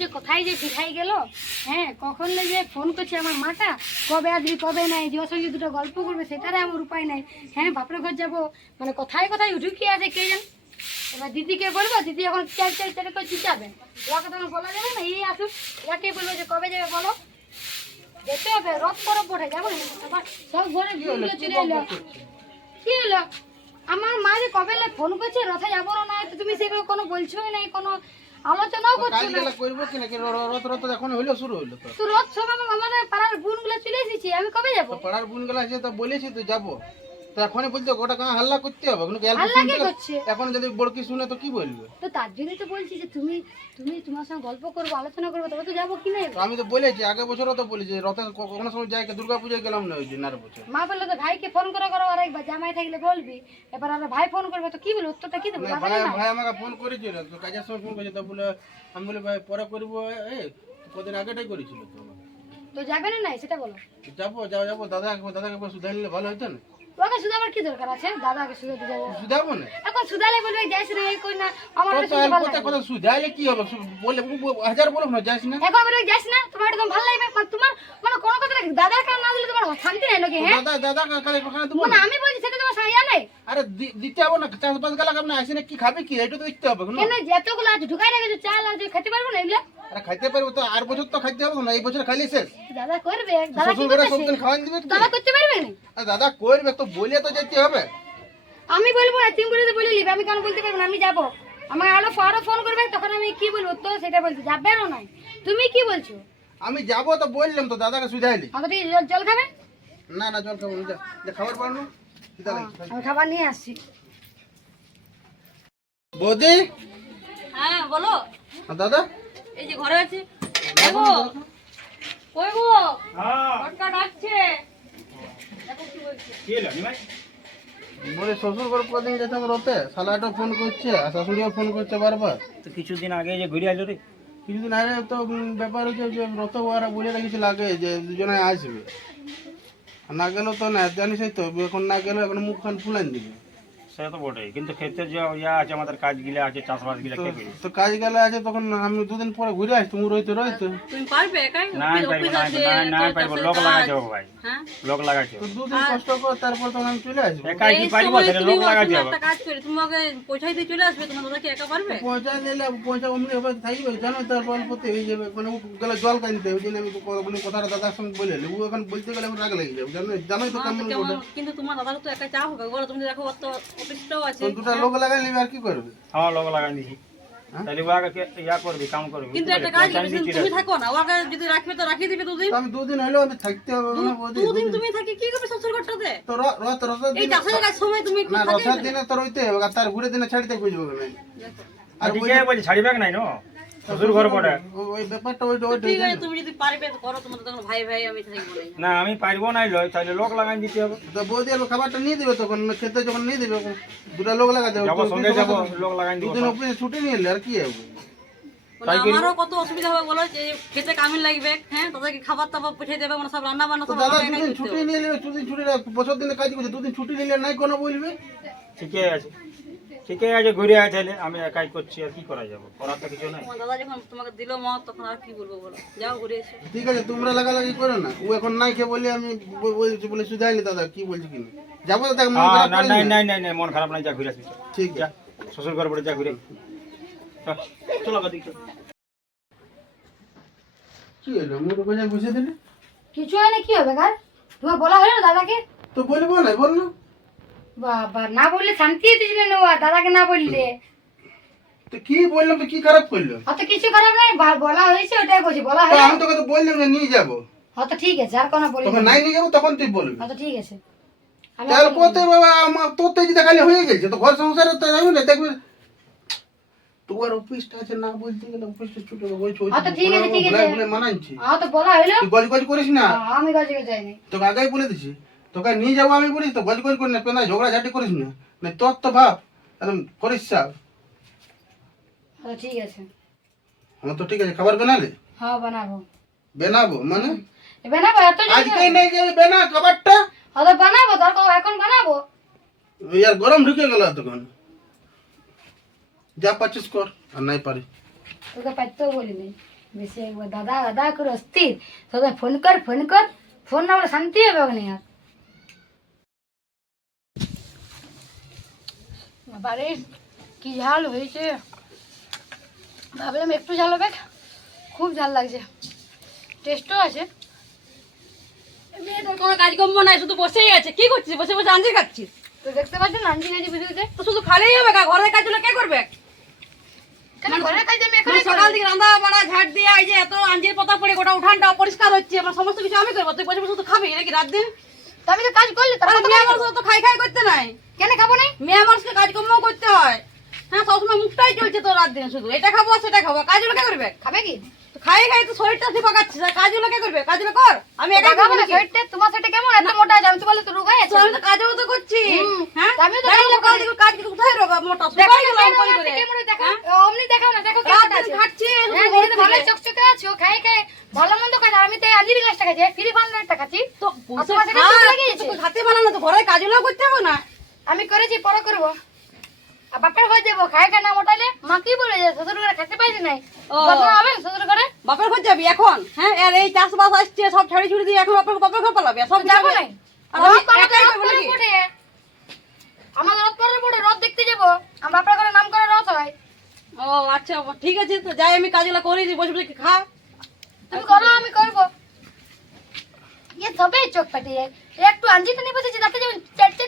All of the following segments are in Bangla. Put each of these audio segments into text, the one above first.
যে কোথায় যে পিঠাই গেল। হ্যাঁ, কখন যে ফোন করছে আমার মাটা, কবে আসবি কবে নাই, যে ওর সঙ্গে দুটো গল্প করবে সেটারে আমার উপায় নাই। হ্যাঁ, বাপের ঘর যাবো, মানে কোথায় কোথায় ঢুকিয়ে আছে কে জান। এবার দিদিকে বলবো, দিদি এখন চার চার চার করে চিচাবে, ওকে তখন বলা যাবে না। এই আসুক, ওকে বলবো যে কবে যাবে বলো, যেতে হবে। রথ পরব পড়ে যাবো, সব ঘরে চলে এলো। কি হলো? আমার মা যে কবে ফোন করছে রথে যাবো না, তো তুমি সেগুলো কোনো বলছোই নাই, কোনো আলোচনাও করছো না। করবো কি নাকি রথ রথ এখন হইলো শুরু হইলো তো রথ সব আমাদের পাড়ার বোনগুলো চলে এসেছি, আমি কবে যাবো? পাড়ার বোন গুলা আছে তো বলেছি তো যাবো, তো এখনই বলতে গোটা গাঁ হাল্লা করতে হবে। হাল্লা কে করছে? এখন যদি বড়কি শুনে তো কি বলবে? তো তার জন্যই তো বলছি যে তুমি তুমি তোমার সঙ্গে গল্প করবো, আলোচনা করবো, তবে তো যাবো কি নাই। তো আমি তো বলেছি, আগের বছরও তো বলেছি রথে কোনো সময় যাই, দুর্গা পূজায় গেলাম না ওই দিন আর বছর। মা বললো তো ভাইকে ফোন করে করো, আর একবার জামাই থাকলে বলবি। এবার আর ভাই ফোন করবে তো কি বলবো, উত্তরটা কি দেবো? ভাই আমাকে ফোন করেছিল, তো কাজের সময় ফোন করেছে, তো বলে আমি বলি ভাই পরে করবো, কদিন আগেটাই করেছিল তো আমাকে। তো যাবে না নাই সেটা বলো। যাবো দাদাকে একবার সুধাই নিলে ভালো হতো না? ওকে সুধাবার কি দরকার আছে? দাদাকে সুধাতে যাবো? সুধাবো না এখন সুধালে বলবে যাইস না, এই কই না, আমার কাছে কথা সুধাইলে কি হবে? বলে হাজার বলো না যাস না। এখন বলবে যাইস না, তোমার একদম ভালো লাগবে, মানে তোমার মানে কোনো কথা দাদার কাছে না দিলে তোমার শান্তি নাই নাকি? হ্যাঁ, দাদা কালে ওখানে দেবো মানে না। আমি বলছি সেটা তোমার সাইয়া নাই। আরে দিতে হবে না, 4-5 গালা আপনি আসি না, কি খাবে কি এটা তো দেখতে হবে না। কেন যতগুলো আছে ঢুকাই রেখেছো চাল আছে, খেতে পারবো না এগুলো? আরে খাইতে পারবো তো, আর বছর তো খাইতে হবে না, এই বছর খাইলে শেষ। দাদা করবে, দাদা কি শ্বশুর ঘরে সব করবে? দিন খাওয়ান দিবে তো? দাদা করতে পারবে না? আর দাদা করবে তো, বলে তো যেতে হবে। আমি বলবো না, তুমি বলে তো বলে নিবে, আমি কেন বলতে পারবো না? আমি যাবো, আমার আরো ফোন করবে, তখন আমি কি বলবো? তো সেটা বলছি যাবে না নাই, তুমি কি বলছো? আমি যাবো তো বললাম তো, দাদাকে সুধাইলি। অত জল খাবে? না জল খাবো না, যা খাবার পারলো। আমি খাবার নিয়ে আসছি। বৌদি। হ্যাঁ বলো। দাদা এই যে ঘরে আছে। দেখো কই গো, কটকা ডাকছে, দেখো কি বলছে। কি হলো নিমাই? বলে শ্বশুর ঘর কদিন যেতাম রথে, শালাটা ফোন করছে আর শাশুড়িও ফোন করছে বারবার। তো কিছুদিন আগে যে ঘুরে আইলো রে, কিছুদিন আগে তো ব্যাপার হচ্ছে যে রথ ওরা বলে রেখেছিল আগে যে দুজনে আসবে, আর না গেলেও তো না জানিস তো, এখন না গেলেও এখন মুখখান ফুলান দিবে। সেটা তো বটেই, কিন্তু ক্ষেত্রে যে ইয়া আছে, আমাদের কাজ গিলা আছে, চাষবাস গিলা কে করি? তো কাজ গেলে আছে, তখন আমি দুদিন পরে ঘুরে আসি, তুমি রইতে তুমি পারবে একাই? না পারবো, লোক লাগাইতে হবে ভাই, হ্যাঁ লোক লাগাইতে হবে। তো দুদিন কষ্ট কর, তারপর তখন আমি চলে আসবো। একাই কি পারবো? সেটা লোক লাগাইতে হবে। একটা কাজ করি, তুমি আগে পৌঁছাই দিয়ে চলে আসবে, তোমার দাদা কি একা পারবে? পৌঁছা দিলে পৌঁছা অমনি হবে থাকবে, জানো তার অল্পতে হয়ে যাবে, মানে গেলে জল কানতে ওই জন্য আমি কথাটা দাদার সঙ্গে বলে এলি, ও এখন বলতে গেলে আমার রাগ লেগে যাবে, জানোই তো কেমন ওটা। কিন্তু তোমার দাদা তো একা চাপ হবে বলো, তুমি দেখো তো অফিসটাও আছে। তো দুটা লোক লাগাই নিবি আর কি করবে? আমার লোক লাগাই দিছি, তাহলে ও আগে ইয়া করবি, কাম করবি। কিন্তু একটা কাজ তুমি থাকো না, ওকে যদি রাখবে তো রাখিয়ে দিবে দুদিন। তো আমি দুদিন হলেও আমি থাকতে হবে না বৌদি? দুদিন তুমি থাকি কি করবে শ্বশুর ঘরটাতে? তো রথের এই দিনে চাষের কাজ সময় তুমি একটু না, থাকি রথের দিনে তো রইতে হবে, আর তার ঘুরে দিনে ছাড়িতে খুঁজবো না। আর ঠিক আছে বলছি, ছাড়িবে নাই নো শ্বশুর ঘর পড়ে। ওই ব্যাপারটা ওইটা ঠিক আছে, তুমি যদি পারবে তো করো, তোমার তখন ভাই ভাই আমি থাকবো না। না আমি পারবো নাই লয়, তাহলে লোক লাগাই দিতে হবে। তো বৌদি আর খাবারটা নিয়ে দিবে, তখন খেতে যখন নিয়ে দিবে দুটা লোক লাগাতে হবে। যাবো সঙ্গে যাবো, লোক লাগাই দিব। দুদিন অফিসে ছুটি নিয়ে এলে আর কি হবে? আমারও কত অসুবিধা হবে বলো, যে খেতে কামিল লাগবে, হ্যাঁ তাদেরকে খাবার টাবার পাঠিয়ে দেবে, মানে সব রান্না বান্না তো সব দাদা আমাকে একাই দুদিন করতে ছুটি হবে। নিয়ে নেবে, দুদিন ছুটি বছর দিনে কাজ করছে, দুদিন ছুটি নিলে নাই কোনো বলবে। ঠিকই আছে, ঠিকই আছে, ঘুরে আয় তাহলে, আমি একাই করছি, আর কি করা যাবো, করার তো কিছু নাই। তোমার দাদা যখন তোমাকে দিল মত, তখন আর কি বলবো বলো, যাও ঘুরে এসো। ঠিক আছে, তোমরা লাগালাগি করো না, ও এখন নাই খেয়ে বলে আমি বলছি বলে সুধাইনি দাদা কি বলছি কিনা যাবো তো দেখ মন খারাপ না করে নাই না। নাই নাই, মন খারাপ নাই, যা ঘুরে আসবি। ঠিক যা আছে শ্বশুর ঘর পড়ে, যা ঘুরে চলো কাদিক। কি হলো মুখ বাজার বসে দিলে? কিছু হয় না, কি হবে কার? তোমার বলা হলো না দাদাকে? তো বলবো না, বললো বাবা, না বললে শান্তি দিয়েছিলেন ও, দাদাকে না বললে। তো কি বললাম, তো কি খারাপ করলো? অত কিছু খারাপ নাই, বলা হয়েছে ওটাই বলছি, বলা তো হলো। আমি তোকে তো বললাম যে নিয়ে যাবো, হয়তো ঠিক আছে, আর কোনো বলি তখন নাই নিয়ে যাবো, তখন তুই বলবি। হয়তো ঠিক আছে। আমি তাহলে কোথায় বাবা আমার তোর তো যেটা খালি হয়ে গেছে, তো ঘর সংসারে তো যাবি না, দেখবি তোমার অফিসটা আছে, না বলতে গেলে অফিসটা ছুটে বলছো আচ্ছা, ঠিক আছে, ঠিক আছে। বলে মানাচ্ছি, হয়তো বলা হলো। তুই গজ করিস না, আমি কাজে যাইনি। তোকে আগেই বলে দিছি, তোকে নিয়ে যাবো আমি বলিস তো গজ করিস না, পেনা ঝগড়াঝাটি করিস না, না তোর তো ভাব একদম করিস সাপ। ঠিক আছে। আমার তো ঠিক আছে, খাবার বানালে? হ্যাঁ বানাবো। বানাবো মানে বানাবো, এত আজকে নেই গেলে বানা খাবারটা। হয়তো বানাবো, দরকার এখন বানাবো। ইয়ার গরম ঢুকে গেল তখন, যা পাচ্ছিস কর, আর নাই পারি। তোকে পাইতেও বলিনি। বেশি একবার দাদা দাদা করে অস্থির, সবাই ফোন কর ফোন না বলে শান্তি হবে ওখানে আর। বাড়ির কি ঝাল হয়েছে, ভাবলাম একটু ঝাল হবে, খুব ঝাল লাগছে, টেস্টও আছে। মেয়েটার কোনো কাজকর্ম নাই, শুধু বসেই আছে। কি করছিস? বসে বসে আঞ্জির খাচ্ছিস? তো দেখতে পাচ্ছেন আনছি গেছি ভিডিওতে, তো শুধু খালেই হবে? ঘরের কাজগুলো কে করবে? কেন ঘরের কাজ আমি মানে এখনই সকাল থেকে রান্না বাড়া ঝাড় দিয়ে এই যে এত আঞ্জির পাতা পড়ে গোটা উঠানটা অপরিষ্কার হচ্ছে, আমার সমস্ত কিছু আমি করবো, তুই বসে বসে শুধু খাবি নাকি রাত দিন? তো আমি তো কাজ করলে তারপর তাহলে মেয়ে মানুষ তো খাই খাই করতে নাই, কেন খাবো না? মেয়ে মানুষকে কাজকর্মও করতে হয়। হ্যাঁ, সবসময় মুখটাই চলছে তো রাত দিন, শুধু এটা খাবো সেটা খাবো, কাজগুলো কে করবে? খাবে কি? তো খাই খাই তো শরীরটা তুই পাকাচ্ছিস, আর কাজগুলো কে করবে? কাজগুলো কর, আমি একাই খাবো খাবো না। নাকি? শরীরটা তোমার সেটা কেমন এত মোটা আছে? আমি তো বলে তো রোগাই তো আছে। আমি তো কাজও তো করছি। হ্যাঁ, তো আমিও তো দেখো কাজগুলো সকাল করি। থেকে কাজ কিন্তু কোথায় রোগা মোটা দেখো শুকাই গেলাম কেমন করে আছে, করে। কেমন দেখাও, হ্যাঁ? অমনি দেখাও না, দেখো রাত কেমন দিন আছে। খাচ্ছি, হ্যাঁ, শুধু নিজে তো ভালো বসে। চকচকে আছো, খাই খাই ভালো মন্দ খাই, আর আমি তো এই আঞ্জির গাছটা খাচ্ছি, ফ্রি ফান্ডারটা খাচ্ছি। তো বসে তোমার সেটা খা, চোখ লেগেছে? তো হাতে বানানো তো ঘরে কাজগুলো করতে হবে না? আমি করেছি, পরে করবো। আর বাপের ঘর যাবো, খাই খাই না মোটালে মা কি বলে যে শ্বশুর ঘরে খেতে পাইছি নাই, ও। বদনাম হবে শ্বশুর ঘরে। বাপের ঘর যাবি এখন? হ্যাঁ, আর এই চাষবাস আসছে সব ছাড়ি ছুড়ি দিয়ে এখন বাপের ঘর পালাবি? সব যাবো যাবে। না, আর রথ আমি পরে একাই রথ করবো পরে নাকি? পড়ে। আমাদের রথ পরে পড়ে রথ দেখতে যাবো, আমার বাপের ঘরে নাম করে রথ হয়। ও আচ্ছা, ঠিক আছে, তো যাই আমি কাজগুলো করি, তুই বসে বসে খা। তুমি করো, আমি করবো। ইয়ে তবে চোখ পাঠিয়ে একটু আঞ্জিটা নিয়ে বসেছি, তাতে যেমন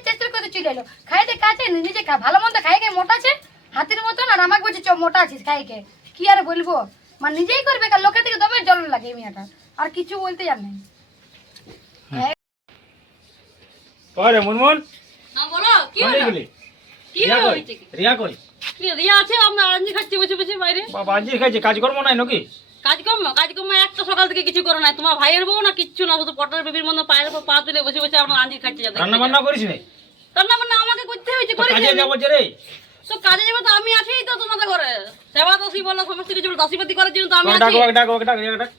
চেষ্টা করে চলে এলো। খাইতে কাছে নিজে খা, ভালো মন্দ খাই খাই মোটা আছে হাতির মতন, আর আমাকে বলছে মোটা আছিস খাই খাই। কি আর বলবো, মানে নিজেই করবে, কার লোকের থেকে দমে জল লাগে এই মেয়েটা, আর কিছু বলতে জান নাই। ওরে মুনমুন, হ্যাঁ বলো, কি কোন হলো? গেলি? কি রিয়া কই? হয়েছে কি? রিয়া কই? কি রিয়া আছে? আমরা আঞ্জি খাচ্ছি বসে বসে বাইরে। বাবা আঞ্জির খাইছে, কাজকর্ম নাই নাকি? কাজকর্ম একটা সকাল থেকে কিছু করো না, তোমার ভাইয়ের বউ না কিচ্ছু না, শুধু পটল বেবির মধ্যে পায়ের উপর পা তুলে বসে বসে আমরা আঞ্জি খাচ্ছি। রান্না বান্না করিস নি? রান্না বান্না আমাকে করতে হয়েছে, তো করেছি কাজে আমি। যাবো যে রে। তো কাজে যাবো তো আমি আছি তো তোমাদের ঘরে, সেবা দোষী বলো সমস্ত কিছু দাসীপাতি করার জন্য তো আমি আছি। ডাক রিয়া ডাক।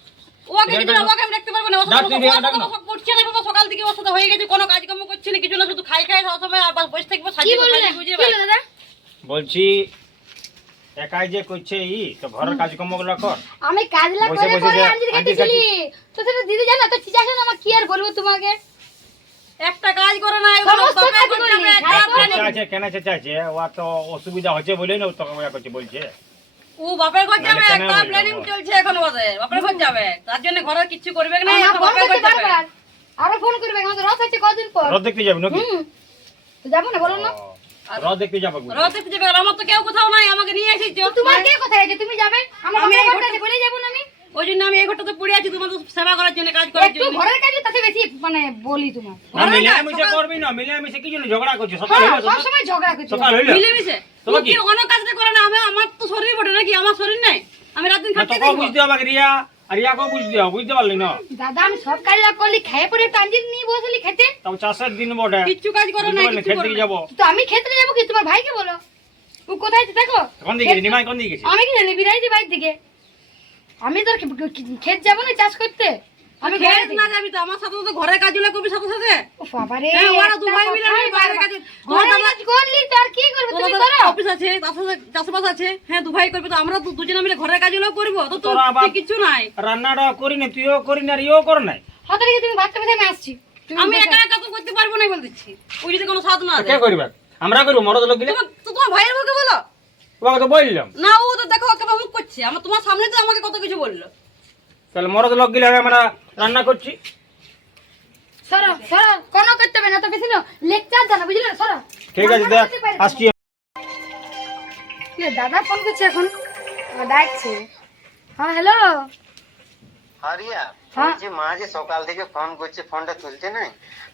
ওকে কিছু না, ওকে আমি দেখতে পারবো না, ওর সাথে ডাক তুই রিয়া ডাক না। সব করছে না বাবা, সকাল থেকে ওর সাথে হয়ে গেছে, কোনো কাজকর্ম করছে না কিছু না, শুধু খাই খাই সব সময় আবার বসে থাকবো কি সাজিয়ে বললে সাজিয়ে কি গুজিয়ে হলো দাদা? বলছি একাই যে করছে তো ঘরের কাজকর্ম গুলো কর। আমি কাজলা বসে করে বসে করে যে আঞ্জির আঞ্জির খেতেছিলি, তো সেটা দিদি জানা তো চিচা আছে না, আমার কি আর বলবো তোমাকে। একটা কাজ করে না, সমস্ত কাজ করি, খাই করি। চাচা কেন চাচা ও তো অসুবিধা হচ্ছে বলেই না তোকে ওয়া করছে বলছে। ও বাপের ঘর যাবে, নাহলে কেন একটা বলবো? প্ল্যানিং চলছে এখন ওদের, বাপের ঘর যাবে, তার জন্য ঘরে কিছু করবে না, আমার এখন ফোন বাপের ঘর করতে যাবে। বারবার, আরো ফোন করবে, আমাদের রথ হচ্ছে কদিন পর। রথ দেখতে যাবি নাকি? তো যাবো না, বলো না। রথ দেখতে যাবো। রথ দেখতে যাবে, আর আমার তো কেউ কোথাও নাই, আমাকে নিয়ে এসেছো। তোমার কে কোথায় আছে, তুমি যাবে, আমার আমি বাপের এই ঘরটা আছে, বলে যাবো না আমি। ওই জন্য আমি এই ঘরটাতে পড়ে আছি, তোমাদের সেবা করার জন্য, কাজ করার একটু জন্য। ঘরের কাজে তাতে বেশি মানে বলি তোমার। না মিলেমিশে করবি না, মিলেমিশে কি জন্য ঝগড়া করছিস? সকাল হ্যাঁ, হইলো সব সময় ঝগড়া করছি। সকাল হইলো মিলেমিশে তোমার কি? কি অন্য কাজটা করে না, আমার তো শরীর বটে নাকি, আমার শরীর নাই, আমি রাত দিন না খাচ্ছি তোকেও বুঝতে হবে রিয়া, আর রিয়াকেও বুঝতে হবে, বুঝতে পারলি না? দাদা আমি সব কাজ করলি, খেয়ে পরে টাঞ্জির নিয়ে বসলি খেতে। তাও চাষের দিন বটে, কিচ্ছু কাজ করো বুঝতে না, পারলি? কিচ্ছু খেতে করো দিকে না। যাবো। তো আমি খেতে যাবো কি, তোমার ভাইকে বলো, ও কোথায় আছে দেখো। কোন দিকে গেছি? নিমাই কোন দিকে গেছি? আমি কি জানি, বিরাইছি বাইর দিকে। আমি তোর ক্ষেত যাবো না চাষ করতে, আমি ঘরে খেত না যাবি তো, আমার সাথে তো ঘরের কাজগুলো করবি সাথে সাথে। বাবারে হ্যাঁ, ওরা দু ভাই মিলে আমি বাইরের কাজে, ঘরে কাজ করলি তো আর কি করবে, তুমি তোমাদের করো। অফিস আছে, তার সাথে চাষবাস আছে, হ্যাঁ দু ভাই করবে, তো আমরা তো দুজনে মিলে ঘরের কাজগুলো করবো, তো তোর তোরা আবার- কিছু নাই। রান্নাটা করি না, তুইও করি না, আর ইও কর নাই। হাতে রেখে তুমি ভাতটা বেঁধে আমি আসছি। তুমি আমি বসে- একা একা তো করতে পারবো না বলে দিচ্ছি, ওই যদি কোনো সাথ না কে দেয়। করবে? আমরা করবো, মরদ লোক গিলে। তো তোমার ভাইয়ের বউকে বলো তোমাকে তো বললাম, না, ও তো দেখো কেমন মুখ করছে, আমার তোমার সামনে তো আমাকে কত কিছু বললো। তাহলে মরদ লোক গিলে আমরা রান্না করছি। সরো সরো, কোনো করতে হবে না, তো বেশি না লেকচার জানা, বুঝলে, সরো। ঠিক আছে দেখ, আসছি। কি রে, দাদা ফোন করছে এখন, ডাকছে। হ্যাঁ হ্যালো। হারিয়া হ্যাঁ। বলছি মা যে সকাল থেকে ফোন করছে, ফোনটা তুলছে না।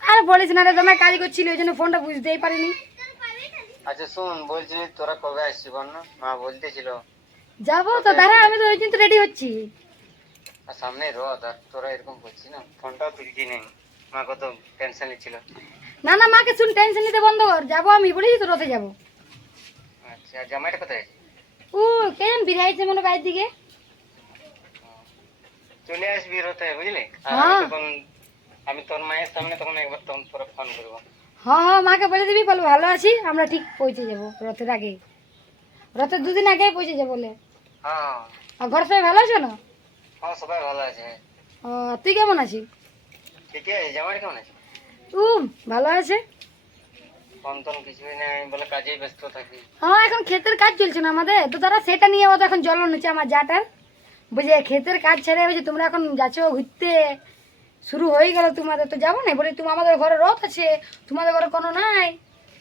আর বলিস না রে, তোমার কাজ করছিল ওই জন্য ফোনটা বুঝতেই পারিনি। আচ্ছা শুন, বলছিলি তোরা কবে আসছি বল না, মা বলতেছিল। যাবো তো দাঁড়া, আমি তো ওই জন্য রেডি হচ্ছি। আর সামনে রথ, আর তোরা এরকম করছিস না, ফোনটাও তুলছি নেই। মা কত টেনশন নিচ্ছিল। না না, মাকে শুন, টেনশন নিতে বন্ধ কর, যাবো আমি বলেছি তো রথে যাবো। আচ্ছা, আর জামাইটা কোথায় আছে? ও কেন বিরাইছে মনে বাইরের দিকে। চলে আসবি রথে, বুঝলি। আর হ্যাঁ। তখন আমি তোর মায়ের সামনে তখন একবার তখন তোরা ফোন করবো। হ্যাঁ হ্যাঁ, মাকে বলে দিবি, বলবো ভালো আছি, আমরা ঠিক পৌঁছে যাবো রথের আগে, রথের দুদিন আগে পৌঁছে যাবো বলে। হ্যাঁ আর ঘর সবাই ভালো আছো না? হ্যাঁ সবাই ভালো আছে। ও তুই কেমন আছিস? ঠিক আছে, জামাই কেমন আছে? ভালো আছে। ফোন টোন কিছুই নাই, বলে কাজেই ব্যস্ত থাকি। হ্যাঁ এখন ক্ষেতের কাজ চলছে না আমাদের, তো তারা সেটা নিয়ে ওদের এখন জ্বলন হচ্ছে আমার জাটার, বুঝে ক্ষেতের কাজ ছেড়ে বুঝে তোমরা এখন যাচ্ছ ঘুরতে, শুরু হয়ে গেল তোমাদের, তো যাবো না বলে তুমি আমাদের ঘরে রথ আছে, তোমাদের ঘরে কোনো নাই,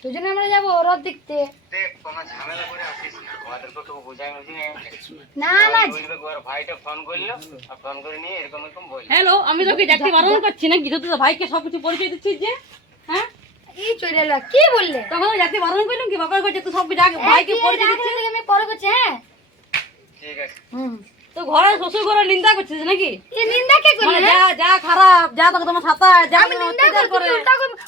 তো জন্য আমরা যাবো রথ দেখতে। দেখ কোনো ঝামেলা করে আসিস না, আমাদেরকে কেউ বোঝাই বুঝিয়ে না না ওর ভাইটা ফোন করলো, আর ফোন করে নিয়ে এরকম এরকম বললো। হ্যালো, আমি তোকে যাকে বারণ করছি নাকি, তুই তো ভাইকে সবকিছু পরিচয় দিচ্ছিস যে, হ্যাঁ এই চলে এলো, কি বললে? তখন যাকে বারণ করলাম কি বাবার কাছে তুই সব ভাইকে পরিচয় দিচ্ছিস। আমি পরে করছি। হ্যাঁ ঠিক আছে। তো ঘরে শ্বশুর ঘরে নিন্দা করছিস নাকি? এই নিন্দা কে করলে? মানে যা যা খারাপ, যা তোকে তোমার সাথে যা আমি তোমার নিন্দা অত্যাচার করে করে।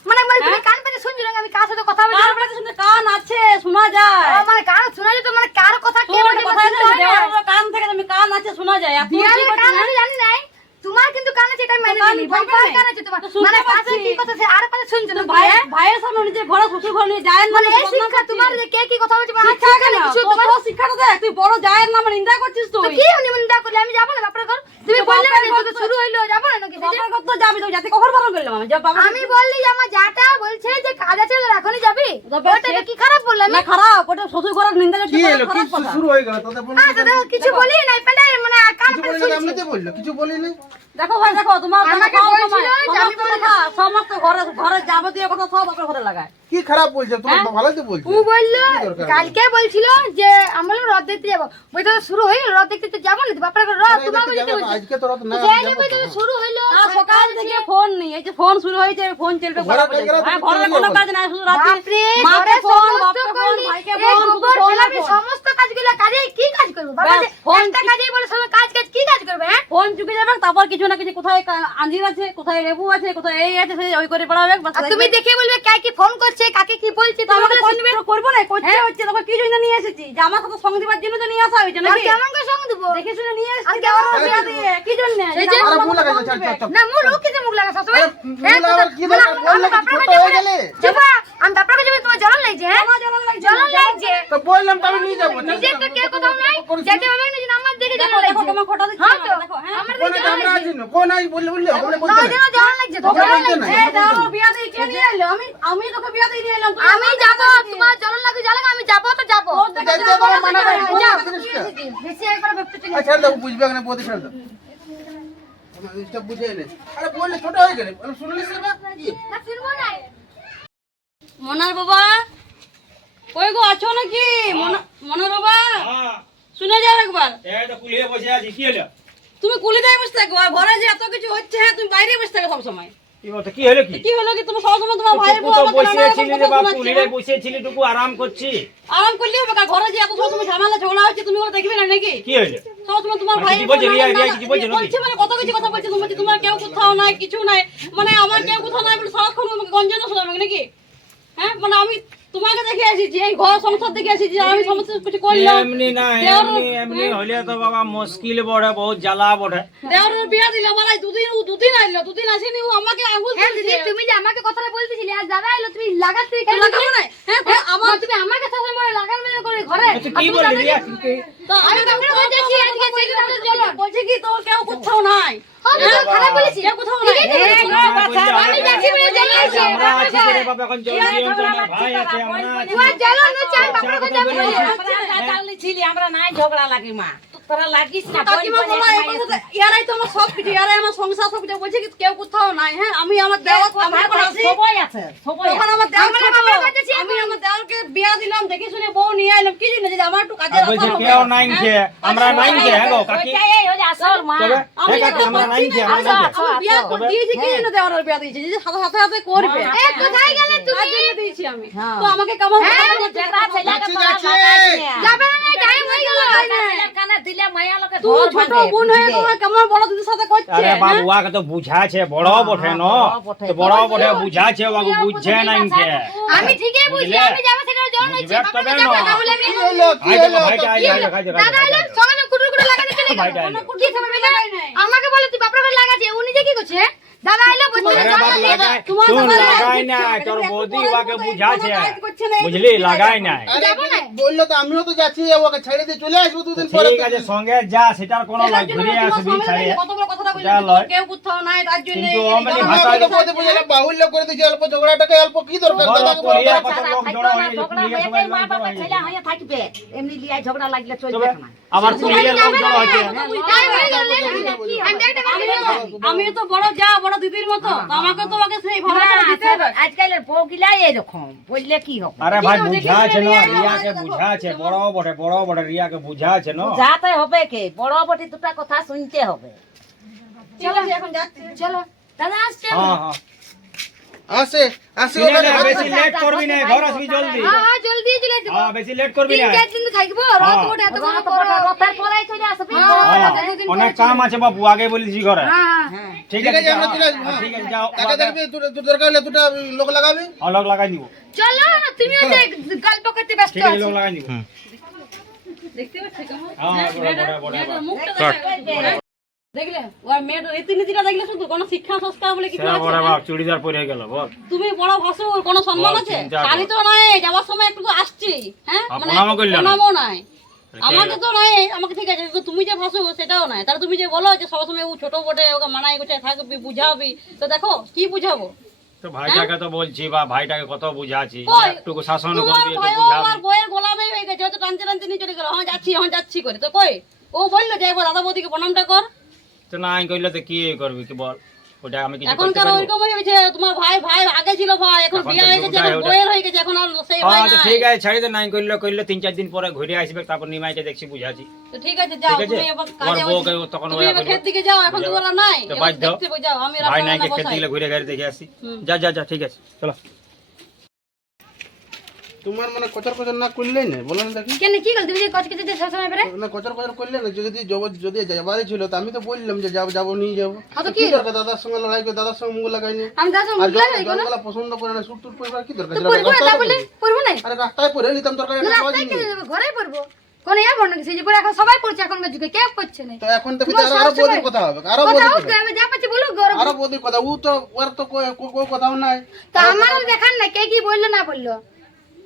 মানে তুমি কান পেতে শুনছো না আমি কার সাথে কথা বলছি? কার বেলাতে শুনতে কান আছে, শোনা যায়। মানে কার শোনা যায় তো, মানে কার কথা কে তোর বলছে কথা শুনতে হয় না? দেওয়ার কান থেকে তুমি কান আছে শোনা যায়। আর তুই কি বিয়ালে করছিস কান না? আছে জানি নাই, তোমার কিন্তু কান আছে এটা আমি মেনে কান নিই। থাকবে বাবার না। কান আছে তোমার, তো শুনতে মানে পাশে পাচ্ছি। কি কথা সে আর পাশে শুনছো না ভাই ভাই? ভাইয়ের সামনে নিজে ঘরে শ্বশুর ঘরে নিয়ে যায় না, মানে এই শিক্ষা তোমার যে কে কি কথা বলছে মানে শিক্ষা শিক্ষা কেন? নেই কিছু তোর তোমার। তোর শিক্ষাটা দেখ, তুই বড় জায়ের নামে নিন্দা করছিস তো তুই। কি উনি নিন্দা করলে আমি যাবো না বাপের ঘর? তুমি তো বললে বাপের না ঘর যে তো- শুরু হইলো যাবো না নাকি? বাবার ঘর তো যাবি, তো যাতে কখন বারণ করলাম আমি? যে বাবা আমি বললি যে আমার যাটা বলছে যে কাজ আছে তোর এখনই যাবি, তবে ওটা সে- কি খারাপ বললাম? না খারাপ, ওটা শ্বশুর ঘরের নিন্দা করছিস, কি বড় এলো? কি খারাপ কথা। শুরু হয়ে গেল? তোদের বললো হ্যাঁ দাদা কিছু বলি নাই পেলে মানে কান কিছু পেতে বলি না, শুনছি। এমনিতে বললো, কিছু বলিনি। দেখো ভাই দেখো, তোমার আমাকে বলছিল যে আমি সমস্ত ঘরে ঘরে যাবতীয় কথা সব আপনার ঘরে লাগায়। কি খারাপ বলছে? তোমার ভালোই তো বলছে। ও বললো কি দরকার? কালকে বলছিল যে আমরা বললাম রথ দেখতে যাবো, বলতে তো শুরু হয়ে গেল রথ দেখতে, তো যাবো না তো বাপের ঘর রথ আরে তোমার দেখতে বলতে যাবে, বলছে। আজকে তো রাত না, সেই আমি যে যাবো বলতে তো। শুরু হইলো সকাল থেকে ফোন নেই, এই যে ফোন শুরু হয়েছে, ফোন চলবে ঘরে ঘরে থেকে রাত হ্যাঁ, করতে ঘরে গিয়ে কোনো বল। কাজ নাই, শুধু রাতে বাপরে মাকে ঘরে ফোন, সমস্ত বাপকে ফোন, করলি, ভাইকে এই ফোন, শুধু গোবর ফোন আর ফেলাবি, ফোন। সমস্ত কাজগুলো কাজে কি কাজ করবে বাবা? ব্যাস, যে ফোন একটা কাজেই বলে সবাই কাজ কাজ কি কাজ করবে? হ্যাঁ ফোন চুকে যাবে, তারপর কিছু না কিছু কোথায় আঞ্জির আছে, কোথায় লেবু আছে, কোথায় এই আছে, সেই ওই করে পড়াবে। বাস আর তুমি দেখে বলবে কে কি ফোন করছে, কাকে কি বলছে, তো আমাকে তোমাকে শুনবে। করবো না, করতে হচ্ছে, তখন কি জন্য নিয়ে এসেছি? যে আমার সাথে সঙ্গ দিবার জন্য তো নিয়ে আসা হয়েছে আর নাকি? কেমন করে সঙ্গ দেবো? দেখে শুনে নিয়ে আর এসেছি, কেমন দেওয়ার করে বিয়া দিয়ে, কি জন্য? সেই যে যে- আমার আরে ভুল সাথে লাগাইছে, সঙ্গ ছাড়, দিবে। ছাড়, ছাড়। না মুখ লোকিতে মুখ লাগা সবসময়। আরে মুখ লাগাবার কি দরকার? বললে কি ছোট হয়ে গেলে? আমি বাপের কাছে বলি, তোমার জ্বলন লাগছে? হ্যাঁ আমার জ্বলন লাগছে, জ্বলন লাগছে। তো বললাম তো আমি নিয়ে যাবো। নিজে তো কে কোথাও নাই, যেতে হবে না যে আমার দেখে দেখো জ্বলন দেখো লাগছে। কেমন খোটা দিচ্ছে হ্যাঁ আমাকে, তো দেখো, হ্যাঁ। আমার কোনে দেখে তো আমরা আছি না, কোন আই বললে বললে ওখানে বলতে না নাই। যেন জ্বলন লাগছে তো তোকে জ্বলন বলতে লাগছে। নাই। এই দাও, বিয়া দিয়ে কে নিয়ে এলো? আমি তোকে বিয়া দিয়ে নিয়ে এলাম, তুই আমি যাবো, তোমার জ্বলন লাগে জ্বালাক, আমি যাবো তো যাবো। তোর দেখে যাইতে তোমার মানা করে, বললে যাও। জিনিসটা। বেশি একবার ব্যক্তি চলে আচ্ছা ছেড়ে দাও, বুঝবে না, বলতে ছেড়ে দাও। আমার জিনিসটা বুঝে নে। আরে বললে ছোট হয়ে গেলে, শুনলিস না? কি? না ফিরবো না। মনার বাবা কই গো, আছো নাকি? মনার বাবা শুনে যাও একবার। এই তো কুলিয়ে বসে আছি, কি হলো? তুমি কুলিটাই বসে থাকো, আর ঘরে যে এত কিছু হচ্ছে, হ্যাঁ তুমি বাইরে বসে থাকো সব সময়। কি বলতে, কি হলো? কি কি হলো কি, তুমি সবসময় তোমার ভাইয়ের বউ তুই তো আমাকে নানা রকম বসেছিলি কথা রে বাপ, শোনাচ্ছে, কুলিয়ে হ্যাঁ? বসেছিলি, টুকু আরাম করছি। আরাম করলেই হবে, কার ঘরে যে এত সবসময় ঝামেলা ঝগড়া হচ্ছে, তুমি ওগুলো দেখবে না নাকি? কি হলো? সবসময় তোমার মানে ভাইয়ের কিছু বলছে, বউ রিয়া নানা- কিছু বলছে নাকি? বলছে মানে কত কিছু কথা বলছে, তোমার তোমার কেউ কোথাও নাই, কিছু নাই, মানে আমার কেউ কোথাও নাই বলে সারাক্ষণ আমাকে গঞ্জনা শোনাবে নাকি? হ্যাঁ মানে আমি তোমাকে দেখে এসেছি, এই ঘর সংসার দেখে এসেছি, আমি সমস্ত কিছু করলাম। এমনি না, এমনি হলে তো বাবা মুশকিল বড়ে, বহুত জ্বালা বড়ে। দেওরের বিয়া দিল আমার, আজ দুদিন আইলো, দুদিন আসেনি, ও আমাকে আঙুল হ্যাঁ তুলছে। দিদি তুমি যে আমাকে কথাটা বলতেছিলে আর দাদা এলো, তুমি লাগাতে কেন লাগাবো না? হ্যাঁ হ্যাঁ, আমার তুমি আমাকে সবসময় লাগান মেরে করে ঘরে। তুই কি বললি রিয়া? তো আমি বাপের ঘরে যাচ্ছি, আজকে ছেলে আমাদের জ্বলন। বলছি কি তোর কেউ কোথাও নাই, আমি তো খারাপ বলেছি। কেউ কোথাও নাই। আমি যাচ্ছি বলে জ্বালিয়েছি। আমরা আছি রে বাবা, এখন জল দিয়ে তো না, ভাই আছে, আমরা আছি। তোমার জ্বালন হচ্ছে, আমি বাপের ঘরে যাবো না। কাকিমা বললো, এই কথাটা, ইয়ারাই তো আমার সব কিছু, ইয়ারাই আমার সংসার সব কিছু, বলছে কি কেউ কোথাও নাই। হ্যাঁ আমি আমার দেওয়ার তখন আমার দেওয়ার আমি আমার দেওয়ারকে বিয়া দিলাম, দেখে শুনে বউ নিয়ে এলাম, কি জন্য যে আমার একটু কাজের আর বলছে অভাব হবে। কেউ নাইনছে, আমরা নাইনছে, হ্যাঁ গো কাকি। তবে হ্যাঁ কাকি, আমরা নাইনছে, আমরা নাইনছে। আমি বিয়া করে দিয়েছি, কি জন্য দেওয়ার বিয়া দিয়েছি, যে সাথে সাথে সাথে করবে। এ, কোথায় গেলে তুমি? তার জন্য দিয়েছি আমি। তো আমাকে কেমন হ্যাঁ, যাচ্ছি, যাচ্ছি। যাবে না না, টাইম হয়ে গেল। তুই ছোট বোন হয়ে তোমার কেমন বড় দিদির সাথে করছে। আরে বাবু ওকে তো বুঝাছে, বড় বটে ন, তো বড় বটে বুঝাছে, ওকে বুঝছে নাইনছে। আমি ঠিকই বুঝি, আমি যাবো সেটা জ্বলন হচ্ছে, বুঝবে বাপের তবে ঘরে যাবো না। না বলে আমি কি হলো? কি আই দেখো হলো? ভাইটা, আই দেখো, খাইছে, দাদা এলো, সঙ্গে সঙ্গে কুটুর কুটুর লাগাতে চলে গেল। ভাইটা এলো। কি সময় বেলা? আমাকে বলে তুই বাপের ঘরে লাগাচ্ছি, ও নিজে কি করছে? দাদা আইলো বুঝতে আরে দাদা বাপ দিয়ে দাও। লাগাই শুন লাগাই নাই তোর বৌদি ওকে বুঝাছে বুঝলি লাগাই নাই আরে যাবো না। বললো তো আমিও তো যাচ্ছি ওকে ছেড়ে দিয়ে চলে আসবো দুদিন পরে ঠিক আছে সঙ্গে যা সেটার কোনো লাই ঘুরে আসবি ছাড়ে কত বড় কথাটা যা বললি লয়। কেউ কোথাও নাই তার জন্য কিন্তু অমনি আমাকে ভাষা তো বলতে বলে বাহুল্য করে দিয়েছে অল্প ঝগড়াটাকে অল্প কি দরকার বড় দাদাকে বলো। করিয়া কত লোক জড়ো হয়ে পুলিশ সবাই লোক জড়ো হয়ে ছেলে হয়ে থাকবে এমনি লিয়ায় ঝগড়া লাগলে চলবে তবে না আবার পুলিশের লোক জড়ো হয়েছে আমি তো বড় যা বড় দিদির মতো তো আমাকে তো ওকে সেই ভাড়াটা দিতে হবে আজকালের বউ গিলা এরকম বললে কি হবে আরে ভাই বুঝাছে না রিয়াকে বুঝাছে বড় বড় রিয়াকে বুঝাছে না যাতে হবে কে বড় বটি দুটা কথা শুনতে হবে ঠিক আছে এখন যাচ্ছি চলো দাদা আসছে হ্যাঁ হ্যাঁ আসে আসে কিনে নে, ওখানে বেশি লেট করবি না ঘর আসবি জলদি হ্যাঁ হ্যাঁ জলদি চলে আসবো হ্যাঁ বেশি লেট করবি না 3-4 দিন থাকবো রাত ওটা এত বড় রথের পরেই চলে আসবে হ্যাঁ, অনেক কাম আছে বাবু আগে বলেছি ঘরে হ্যাঁ ঠিক ঠিক আছে আছে আমরা যাও। চলে আসবো হ্যাঁ, ঠিক আছে যাও টাকা দেখবি তোর দরকার হলে দুটো লোক লাগাবি লোক লাগাই দিব চলো না তুমিও যে গল্প করতে ব্যস্ত ঠিক আছে আছো লোক লাগাই দিব দেখতে পাচ্ছ কেমন হ্যাঁ বড় মেয়েটার মুখটা দেখো দেখলে ওর মেয়েটার রীতিনীতিটা দেখলে শুধু কোনো শিক্ষা সংস্কার বলে কিছু আছে বড় না? বাপ চুড়িদার পরে গেল বল তুমি বড় ভাসুর কোনো সম্মান বল, আছে চিন্তা কর। খালি তো নাই যাওয়ার সময় একটু আসছি হ্যাঁ প্রণামও করলে না। প্রণামও নাই আমাকে তো নাই আমাকে ঠিক আছে কিন্তু তুমি যে ভাসু সেটাও নাই তাহলে তুমি যে বলো যে সবসময় ও ছোট বটে ওকে মানাই গোছায় থাকবি বুঝাবি তো দেখো কি বুঝাবো তো ভাইটাকে তো বলছি বা ভাইটাকে কত বুঝাচ্ছি কই? একটু শাসন তোমার করবি একটু ভাইও বুঝাবি আমার বইয়ের গোলামে হয়ে গেছে হয়তো টানতে টানতে নিয়ে চলে গেল হ্যাঁ যাচ্ছি করে তো কই ও বললো যে একবার দাদা বৌদিকে প্রণামটা কর তো না করলে তো কি করবি কি বল ওটা আমি কিছু করতে এখনকার পারবো ওইরকম হয়েছে তোমার ভাই আগে ছিল ভাই এখন এখন বিয়ে তো হয়ে গেছে যুগটাই এখন ওটা। বইয়ের হয়ে গেছে এখন আর সেই ভাই হ্যাঁ তো নাই। ঠিক আছে ছাড়ি দে নাই করলে 3-4 দিন পরে ঘুরে আসবে তারপর নিমাইকে দেখছি বুঝাছি তো ঠিক আছে যাও ঠিক আছে? তুমি এবার তোমার কাজে বউকে তখন তুমি ওয়া এবার করবে। ক্ষেত দিকে যাও এখন যাও। তোমার নাই তো এবার বাদ দাও। দেখতে যাও আমি ভাই রাস্তা নাইকে বসাই খেতে দিলে ঘুরে ঘুরে দেখে আসি হুম। যা ঠিক আছে চলো তোমার মানে কচর কচর না করলেই না বলো না দেখি কেন কি গল তুমি যে কচকে দিতে সব সময় বেরে না কচর কচর করলে না যদি যাবারই ছিল তো আমি তো বললাম যে যাবো নিয়ে যাবো হ্যাঁ তো কি কি? দরকার দাদার সঙ্গে লড়াই করে দাদার সঙ্গে মুখ লাগাইনি আমি দাদা আর মুখলা নাই কোনো জনগুলা পছন্দ করে না সুট টুট পরিবার কি দরকার তো ছিল? পড়বো না রাস্তায় বলে পড়বো না আরে রাস্তায় পরে নিতাম দরকার তো এটা সহজ রাস্তায় জিনিস। কেন যাবো ঘরেই পড়বো কোন ইয়া বড় নাকি সেই যে পরে এখন সবাই পড়ছে এখনকার যুগে কেউ পড়ছে না তো এখন তো তোমার আরো সব বদির সময়- কথা হবে আরো কথা বদির হোক কথা আমি যা পাচ্ছি বলো গরম আরো বদির কথা ও তো ওর তো કોઈ কথাও নাই তা আমার দেখান না কে কি বললো না বললো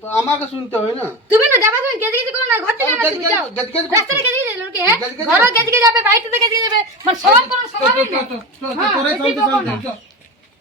তো আমাকে শুনতে হয় না তুমি না যাবা তুমি গেজে গেজে করো না ঘর থেকে আমি না তুমি যাও গেজে গেজে করছি। রাস্তায় গেজে গেজে লোকে হ্যাঁ গেজে গেজে ঘরে গেজে গেজে যাবে বাইরে থেকে গেজে যাবে মানে সব কোনো সবাই না তোরে শান্তি শান্তি